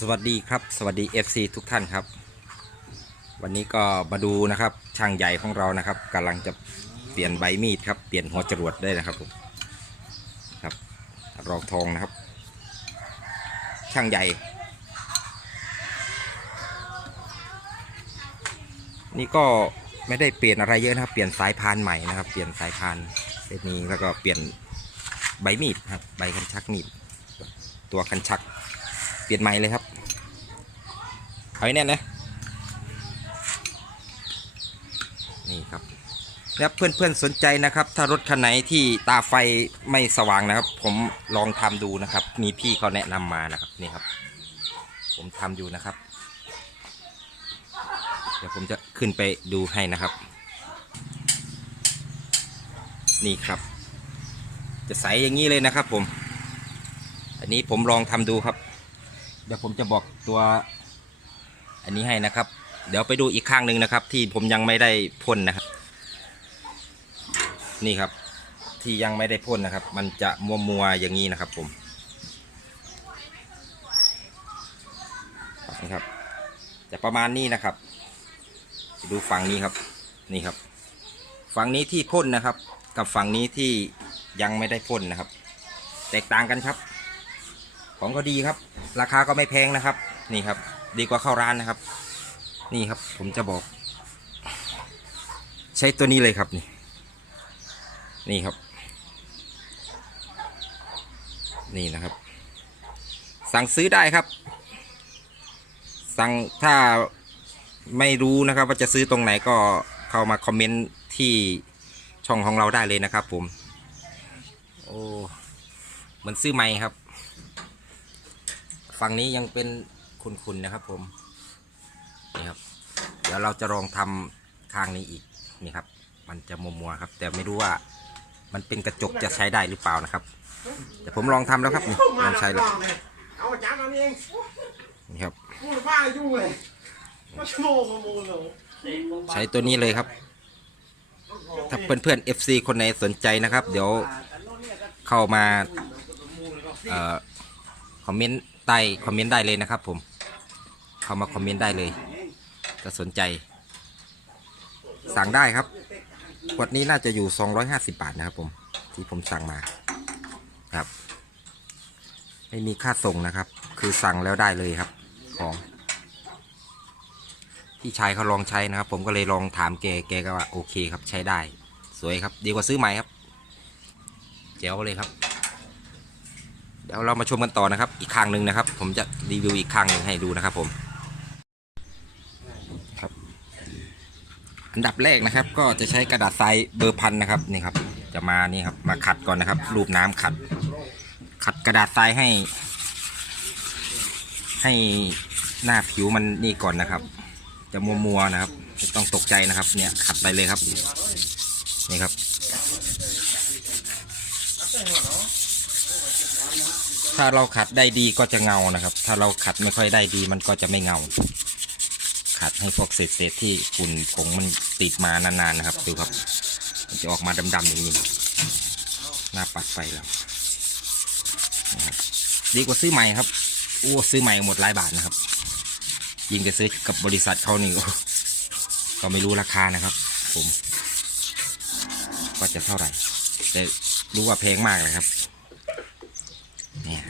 สวัสดีครับ สวัสดี FC ทุกท่านครับ วันนี้ก็มาดูนะครับช่างใหญ่ของเรานะครับกำลังจะเปลี่ยนใบมีดครับเปลี่ยนหัวจรวดได้นะครับผมครับรองทองนะครับ ช่างใหญ่ นี่ก็ไม่ได้เปลี่ยนอะไรเยอะนะครับ เปลี่ยนสายพานใหม่นะครับ เปลี่ยนสายพานเซตนี้แล้วก็เปลี่ยนใบมีดครับใบคันชักมีดตัวคันชัก เปลี่ยนใหม่เลยครับ เอาไว้แน่นนะ นี่ครับแล้วเพื่อนๆสนใจนะครับ ถ้ารถคันไหนที่ตาไฟไม่สว่างนะครับ ผมลองทำดูนะครับ มีพี่เขาแนะนำมานะครับนี่ครับ ผมทำอยู่นะครับ เดี๋ยวผมจะขึ้นไปดูให้นะครับ นี่ครับ จะใสอย่างนี้เลยนะครับผม อันนี้ผมลองทำดูครับ เดี๋ยวผมจะบอกตัวอันนี้ให้นะครับ เดี๋ยวไปดูอีกข้างหนึ่งนะครับ ที่ผมยังไม่ได้พ่นนะครับ นี่ครับ ที่ยังไม่ได้พ่นนะครับ มันจะมัวมัวๆอย่างนี้นะครับ ผมนี่ครับ จะประมาณนี้นะครับ ดูฝั่งนี้ครับ นี่ครับ ฝั่งนี้ที่พ่นนะครับ กับฝั่งนี้ที่ยังไม่ได้พ่นนะครับ แตกต่างกันครับ ของก็ดีครับ ราคาก็ไม่แพงนะครับ นี่ครับ ดีกว่าเข้าร้านนะครับ นี่ครับผมจะบอก ใช้ตัวนี้เลยครับนี่ นี่ครับ นี่นะครับ สั่งซื้อได้ครับ สั่งถ้าไม่รู้นะครับ ว่าจะซื้อตรงไหนก็เข้ามาคอมเมนต์ที่ช่องของเราได้เลยนะครับผม โอ้ เหมือนซื้อใหม่ครับ ฝั่งนี้ยังเป็นคุณๆนะครับผมนี่ครับ เดี๋ยวเราจะลองทำข้างนี้อีกนี่ครับ มันจะมัวมัวๆครับ แต่ไม่รู้ว่ามันเป็นกระจกจะใช้ได้หรือเปล่านะครับ แต่ผมลองทำแล้วครับนี่มันใช้แล้วเอาจานเอาเองนี่ครับพูดบ้ายุ่งเลยก็ชั่วโมงชั่วโมงเลยใช้ตัวนี้เลยครับ ถ้าเพื่อนๆ FC คนไหนสนใจนะครับ เดี๋ยวเข้ามาเอ่อคอมเมนต์ ใต้คอมเมนต์ได้เลยนะครับ ผมเข้ามาคอมเมนต์ได้เลยถ้าสนใจ สั่งได้ครับขวดนี้น่าจะอยู่ 250 บาทนะครับผม ที่ผมสั่งมาครับ ไม่มีค่าส่งนะครับ คือสั่งแล้วได้เลยครับ ของ พี่ชายเขาลองใช้นะครับ ผมก็เลยลองถามแกแกก็ว่าโอเคครับใช้ได้ สวยครับ ดีกว่าซื้อใหม่ครับ เจ๋วเลยครับ เดี๋ยวเรามาชมกันต่อนะครับ อีกข้างหนึ่งนะครับ ผมจะรีวิวอีกข้างหนึ่งให้ดูนะครับ ผมครับ อันดับแรกนะครับ ก็จะใช้กระดาษทรายเบอร์พันนะครับนี่ครับ จะมานี่ครับ มาขัดก่อนนะครับ รูปน้ำขัด ขัดกระดาษทรายให้ ให้หน้าผิวมันนี่ก่อนนะครับ จะมัวมัวๆนะครับไม่ต้องตกใจนะครับ เนี่ยขัดไปเลยครับ นี่ครับ ถ้าเราขัดได้ดีก็จะเงานะครับ ถ้าเราขัดไม่ค่อยได้ดีมันก็จะไม่เงา ขัดให้พวกเศษๆที่ฝุ่นผงมันติดมานานๆนะครับดูครับมันจะออกมาดำๆอย่างนี้หน้าปัดไฟแล้วนะครับดีกว่าซื้อใหม่ครับโอ้ซื้อใหม่หมดหลายบาทนะครับ ยิงไปซื้อกับบริษัทเขานี่ก็ไม่รู้ราคานะครับ ผมว่าจะเท่าไหร่แต่รู้ว่าแพงมากเลยครับ เนี่ย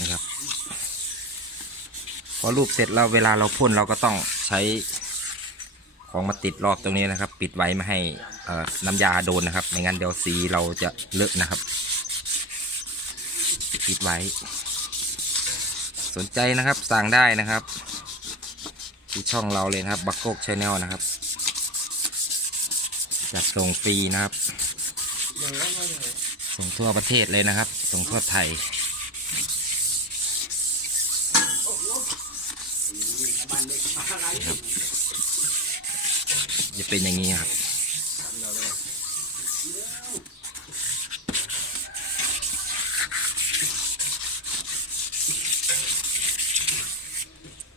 นะครับ พอรูปเสร็จแล้วเวลาเราพ่นเราก็ต้องใช้ของมาติดรอบตรงนี้นะครับ ปิดไว้ไม่ให้น้ำยาโดนนะครับ ไม่งั้นเดี๋ยวสีเราจะเลอะนะครับ ปิดไว้ สนใจนะครับสั่งได้นะครับ ที่ช่องเราเลยนะครับบักโกกชาแนลนะครับจัดส่งฟรีนะครับ ส่งทั่วประเทศเลยนะครับ ส่งทั่วไทย ครับ จะเป็นอย่างนี้ครับ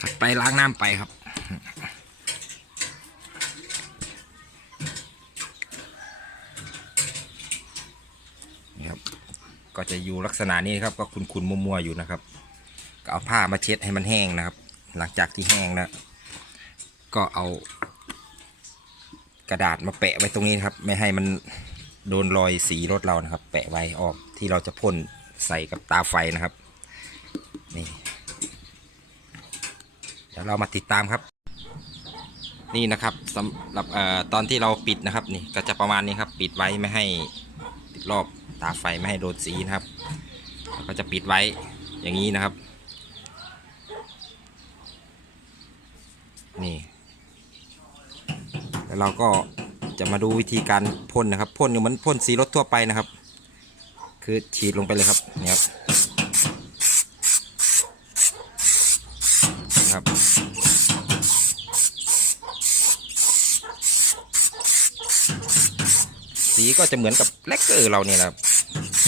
ถัดไปล้างน้ำไปครับนี่ครับ ก็จะอยู่ลักษณะนี้ครับ ก็คุณๆมัวๆอยู่นะครับ ก็เอาผ้ามาเช็ดให้มันแห้งนะครับ หลังจากที่แห้งแล้ว ก็เอากระดาษมาแปะไว้ตรงนี้ครับ ไม่ให้มันโดนรอยสีรถเรานะครับ แปะไว้ออกที่เราจะพ่นใส่กับตาไฟนะครับนี่เดี๋ยวเรามาติดตามครับ นี่นะครับสำหรับเอ่อตอนที่เราปิดนะครับนี่ก็จะประมาณนี้ครับ ปิดไว้ไม่ให้ปิดรอบตาไฟไม่ให้โดนสีนะครับก็จะปิดไว้อย่างนี้นะครับ นี่ แล้วเราก็จะมาดูวิธีการพ่นนะครับพ่นก็เหมือนพ่นสีรถทั่วไปนะครับ คือฉีดลงไปเลยครับนี่ครับครับสีก็จะเหมือนกับแลกเกอร์เราเนี่ยนะครับ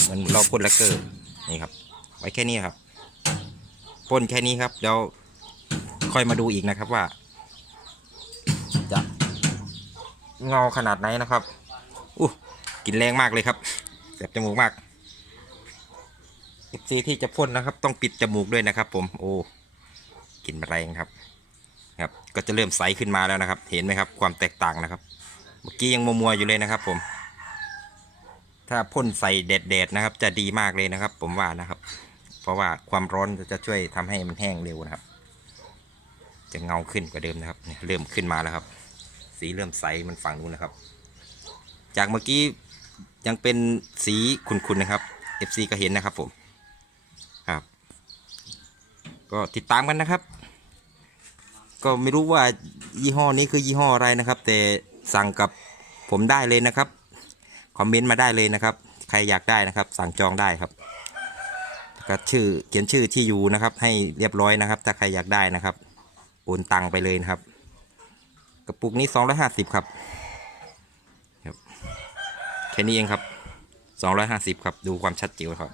เหมือนเราพ่นแลกเกอร์นี่ครับ ไว้แค่นี้ครับพ่นแค่นี้ครับเดี๋ยวค่อยมาดูอีกนะครับว่า จะ เงาขนาดไหนนะครับอู้กลินแรงมากเลยครับแสบจมูกมากสีที่จะพ่นนะครับ ต้องปิดจมูกด้วยนะครับ ผมโอ้กลินแรงครับ ครับ ก็จะเริ่มใสขึ้นมาแล้วนะครับ เห็นไหมครับ ความแตกต่างนะครับ เมื่อกี้ยังมัวๆอยู่เลยนะครับ ผม ถ้าพ่นใส่แดดๆนะครับ จะดีมากเลยนะครับ ผมว่านะครับ เพราะว่าความร้อนจะช่วยทำให้มันแห้งเร็วนะครับ จะเงาขึ้นกว่าเดิมนะครับเริ่มขึ้นมาแล้วครับ สีเริ่มใสมันฝั่งนู้นนะครับ จากเมื่อกี้ยังเป็นสีขุ่นๆนะครับ FC ก็เห็นนะครับผมครับ ก็ติดตามกันนะครับ ก็ไม่รู้ว่ายี่ห้อนี้คือยี่ห้ออะไรนะครับ แต่สั่งกับผมได้เลยนะครับคอมเมนต์มาได้เลยนะครับ ใครอยากได้นะครับ สั่งจองได้ครับก็ชื่อเขียนชื่อที่อยู่นะครับ ให้เรียบร้อยนะครับ ถ้าใครอยากได้นะครับโอนตังไปเลยนะครับ กระปุกนี้ 250 ครับครับ แค่นี้เองครับ 250 ครับ ดูความชัดเจนครับ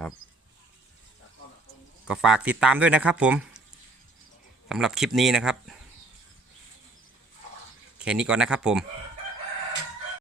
ครับ ก็ฝากติดตามด้วยนะครับผมสำหรับคลิปนี้นะครับ แค่นี้ก่อนนะครับผม